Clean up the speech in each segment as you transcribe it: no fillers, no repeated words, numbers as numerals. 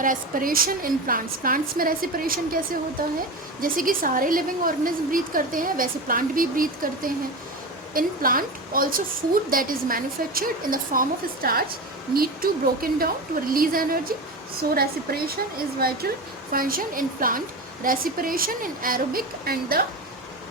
Respiration in plants, plants में respiration कैसे होता है? जैसे कि सारे लिविंग ऑर्गेनिज्म ब्रीथ करते हैं, वैसे प्लांट भी ब्रीथ करते हैं. In plant also food that is manufactured in the form of starch need to broken down to release energy. So respiration is vital function in plant. Respiration in aerobic and the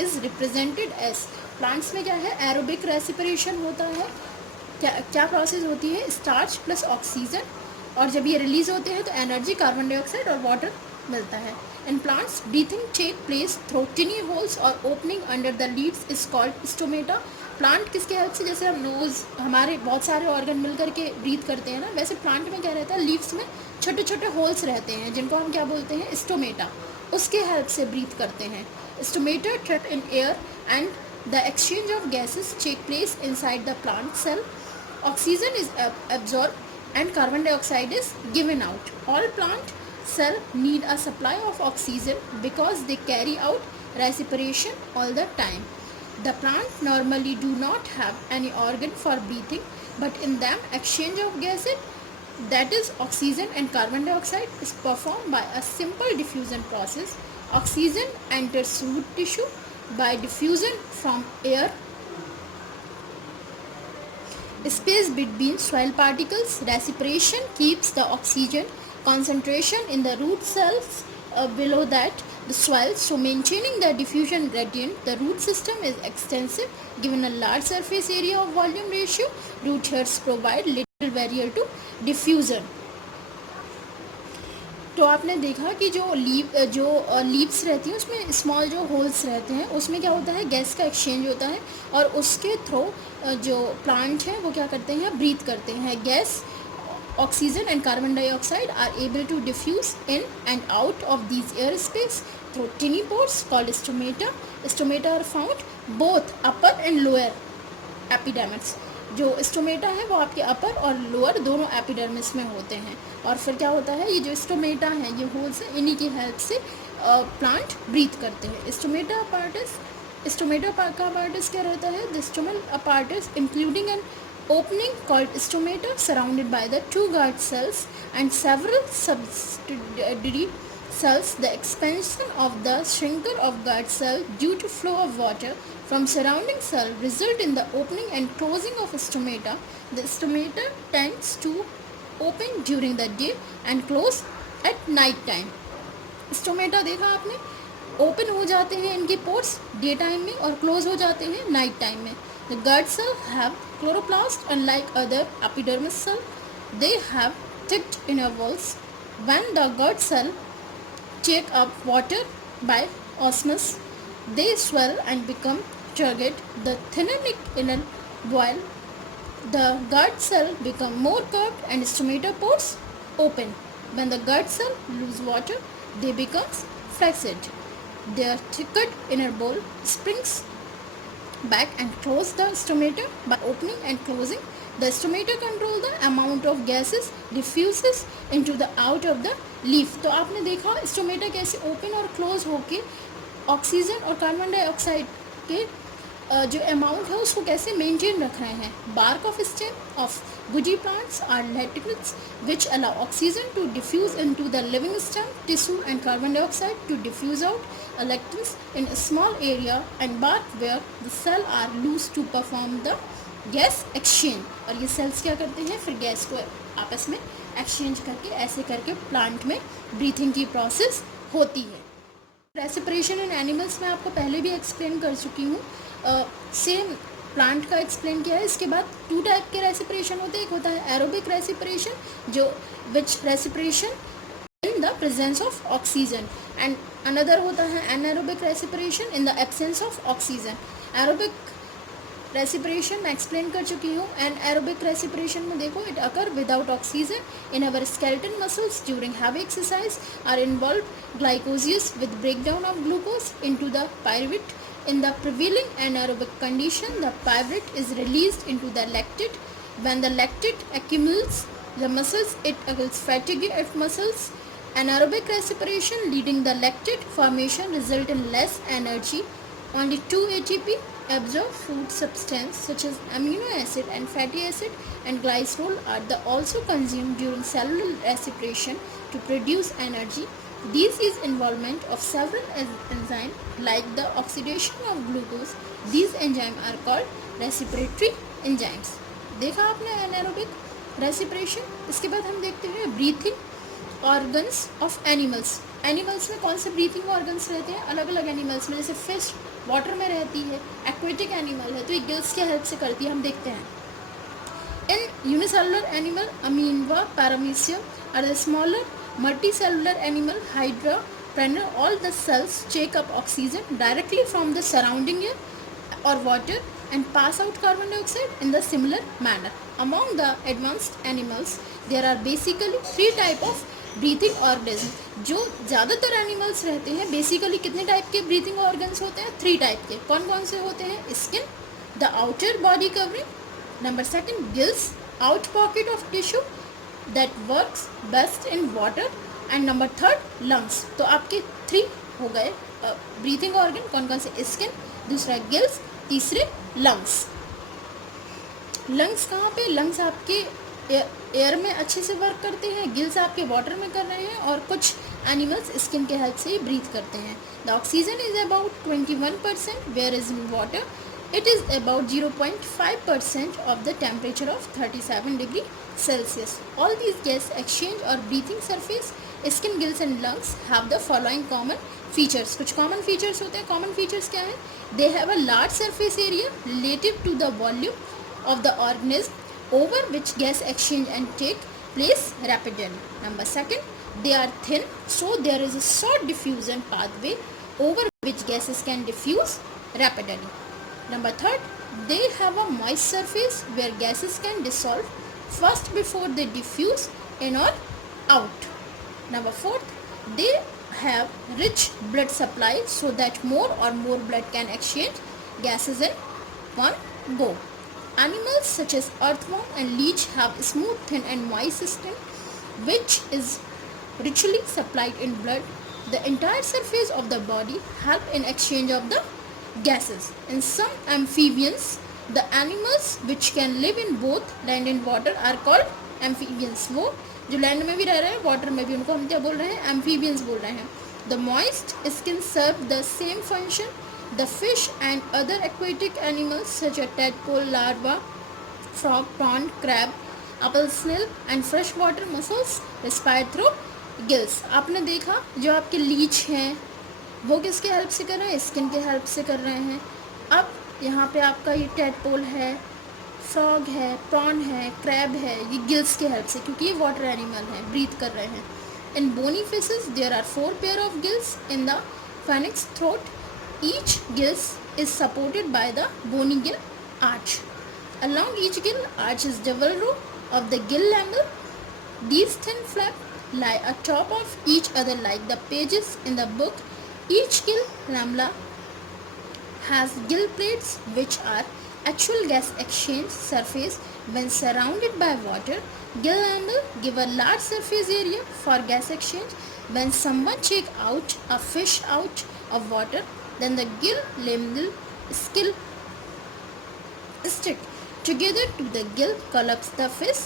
is represented as. Plants में क्या है? Aerobic respiration होता है. क्या process होती है? Starch plus oxygen, और जब ये रिलीज होते हैं तो एनर्जी, कार्बन डाइऑक्साइड और वाटर मिलता है. In plants breathing take place through tiny holes और opening under the leaves is called stomata. Plant किसके हेल्प से? जैसे हम नोज, हमारे बहुत सारे ऑर्गन मिल करके ब्रीथ करते हैं ना, वैसे प्लांट में क्या रहता है? लीव्स में छोटे छोटे होल्स रहते हैं जिनको हम क्या बोलते हैं? स्टोमेटा. उसके हेल्प से ब्रीथ करते हैं. Stomata trap in air and the exchange of gases take place inside the plant cell. Oxygen is absorbed and carbon dioxide is given out. All plant cells need a supply of oxygen because they carry out respiration all the time. The plant normally do not have any organ for breathing, but in them exchange of gases, that is oxygen and carbon dioxide, is performed by a simple diffusion process. Oxygen enters root tissue by diffusion from air. Space between soil particles. Respiration keeps the oxygen concentration in the root cells below that the soil, so maintaining the diffusion gradient. The root system is extensive. Given a large surface area of volume ratio, root hairs provide little barrier to diffusion. तो आपने देखा कि जो leaves रहती हैं उसमें small जो holes रहते हैं, उसमें क्या होता है? गैस का एक्सचेंज होता है, और उसके थ्रू जो प्लांट हैं वो क्या करते हैं? ब्रीथ करते हैं. Gas, oxygen and carbon dioxide are able to diffuse in and out of these air space through tiny pores called stomata. Stomata are found both upper and lower epidermis. जो stomata है वो आपके अपर और lower दोनों epidermis में होते हैं. और फिर क्या होता है? ये जो स्टोमेटा हैं, ये होल्स हैं, इन्हीं की हेल्प से प्लांट ब्रीथ करते हैं. स्टोमेटा का पार्टिस क्या रहता है? The stomal apparatus including an opening called stomata surrounded by the two guard cells and several subsidiary cells. The expansion of the shrinker of guard cell due to flow of water from surrounding cell result in the opening and closing of stomata. The stomata tends to open during the day and close at night time. Stomata देखा आपने? Open हो जाते हैं इनके pores day time में और close हो जाते हैं नाइट टाइम में. The guard cell have chloroplast unlike other epidermis cell. They have thick inner walls. When the guard cell take up water by osmosis, they swell and become turgid. The thinner inner wall, the guard cell become more curved and stomata pores open. When the guard cell lose water, they become flaccid. Their thicker inner wall springs back and close the stomata by opening and closing. The stomata control the amount of gases diffuses into the out of the leaf. तो आपने देखा stomata कैसे open और close होके oxygen और carbon dioxide के जो amount है उसको कैसे मेंटेन रख रहे हैं. Bark of stem of woody plants are latex which allow oxygen to diffuse into the living stem tissue and carbon dioxide to diffuse out. Lectins in a small area and bark where the cell are loose to perform the gas exchange. और ये sales क्या करते हैं? फिर gas को आपस में exchange करके ऐसे करके प्लांट में ब्रीथिंग की प्रोसेस होती है. रेस्पिरेशन इन एनिमल्स में आपको पहले भी एक्सप्लेन कर चुकी हूँ. सेम प्लांट का एक्सप्लेन किया है. इसके बाद 2 टाइप के रेस्पिरेशन होते हैं. एक होता है एरोबिक रेस्पिरेशन जो which respiration in the presence of oxygen, and another होता है anaerobic respiration in the absence of oxygen. Aerobic respiration मैं एक्सप्लेन कर चुकी हूँ. एंड एरोबिक रेस्पिरेशन में देखो it occur without oxygen in our skeleton muscles during heavy exercise are involve glycolysis with breakdown of glucose into the pyruvate. In the prevailing anaerobic condition, the pyruvate is released into the lactate. When the lactate accumulates the muscles, it causes fatigue of muscles. Anaerobic respiration leading the lactate formation result in less energy. Only 2 ATP absorb food substance such as amino acid and fatty acid and glycerol are also consumed during cellular respiration to produce energy. This is involvement of several enzymes like the oxidation of glucose. These enzymes are called respiratory enzymes. देखा आपने anaerobic respiration. इसके बाद हम देखते हैं breathing organs of animals. Animals में कौन से ब्रीथिंग ऑर्गन्स रहते हैं? अलग अलग एनिमल्स में, जैसे फिश वाटर में रहती है, एक्वेटिक एनिमल है तो ये गिल्स के हेल्प से करती है, हम देखते हैं. In unicellular animal amoeba paramecium are the smaller multicellular animal hydra planaria. All the cells take up oxygen directly from the surrounding air और water and pass out carbon dioxide in the similar manner. Among the advanced animals, there are basically 3 type of breathing organism. जो ज़्यादातर animals रहते हैं basically कितने type के breathing organs होते हैं? 3 type के. कौन कौन से होते हैं? Skin, the outer body covering, number 2 gills, out pocket of tissue that works best in water, and number 3 lungs. तो आपके 3 हो गए ब्रीथिंग ऑर्गन. कौन कौन से? स्किन, दूसरा गिल्स, तीसरे लंग्स. लंग्स कहाँ पे? लंग्स आपके एयर में अच्छे से वर्क करते हैं, गिल्स आपके वाटर में कर रहे हैं, और कुछ एनिमल्स स्किन के हेल्प से ही ब्रीथ करते हैं. The oxygen is about 21%, where is in water it is about 0.5% of the temperature of 37 degree Celsius. All these gas exchange और breathing surface skin, gills and lungs have the following common features. कुछ common features होते हैं. Common features क्या है? They have a large surface area relative to the volume of the organism over which gas exchange and take place rapidly. Number 2, they are thin, so there is a short diffusion pathway over which gases can diffuse rapidly. Number 3, they have a moist surface where gases can dissolve first before they diffuse in or out. Number 4, they have rich blood supply so that more blood can exchange gases in one go. Animals such as earthworm and leech have smooth, thin and moist system which is richly supplied in blood. The entire surface of the body help in exchange of the gases. In some amphibians, the animals which can live in both land and water are called amphibians. वो जो land में भी रह रहे हैं water में भी, उनको हम क्या बोल रहे हैं? एम्फीबियंस बोल रहे हैं. The moist skin serve the same function. The fish and other aquatic animals such as tadpole, larva, frog, prawn, crab, apple snail and freshwater mussels respire through gills. आपने देखा जो आपके लीच हैं वो किसके हेल्प से कर रहे हैं? स्किन के हेल्प से कर रहे हैं. अब यहाँ पे आपका ये tadpole है, फ्रॉग है, प्रॉन है, क्रैब है, ये गिल्स के हेल्प से, क्योंकि ये वाटर एनिमल हैं, ब्रीथ कर रहे हैं. In bony fishes there are 4 pair of gills in the pharynx throat. Each gill is supported by the bony gill arch. Along each gill arch is double row of the gill lamel. These thin flaps lie atop of each other like the pages in the book. Each gill lamella has gill plates which are actual gas exchange surface when surrounded by water. Gill lamel give a large surface area for gas exchange. When someone take out a fish out of water, then the gill lamel stick together to the gill collapse, the fish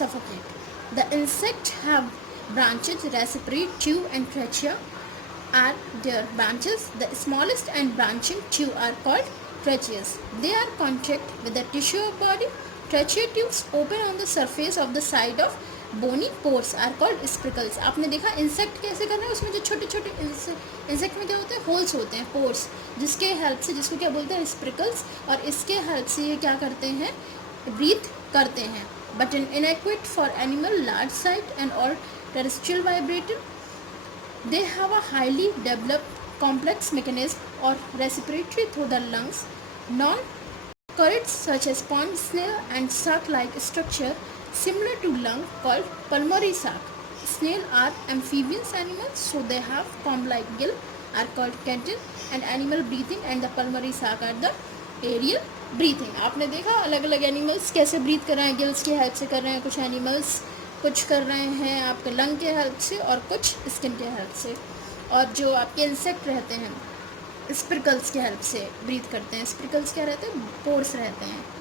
suffocate. The insect have branches, respiratory tube and trachea are their branches. The smallest and branching tube are called tracheas. They are contact with the tissue of body. Trachea tubes open on the surface of the side of bony pores are called स्प्रिकल्स. आपने देखा insect कैसे कर रहे हैं? उसमें जो छोटे छोटे इंसेक्ट में क्या होते हैं? होल्स होते हैं, पोर्स, जिसके हेल्प से, जिसको क्या बोलते हैं? स्प्रिकल्स. और इसके हेल्प से ये क्या करते हैं? ब्रीथ करते हैं. बट इन इनएक्विट for animal large size and और टेरेस्ट्रियल वाइब्रेटर, they have a highly developed complex mechanism और respiratory through the lungs. Non currents such as pond snail and shark-like structure similar to lung called pulmonary shark. Snail are amphibious animals, so they have comb-like gill are called cantin and animal breathing, and the pulmonary shark are the aerial breathing. आपने देखा अलग अलग animals कैसे breathe कर रहे हैं? Gills की help से कर रहे हैं. कुछ एनिमल्स कुछ कर रहे हैं आपके लंग के हेल्प से और कुछ स्किन के हेल्प से. और जो आपके इंसेक्ट रहते हैं स्प्रिकल्स की हेल्प से ब्रीथ करते हैं। स्प्रिकल्स क्या रहते हैं? पोर्स रहते हैं।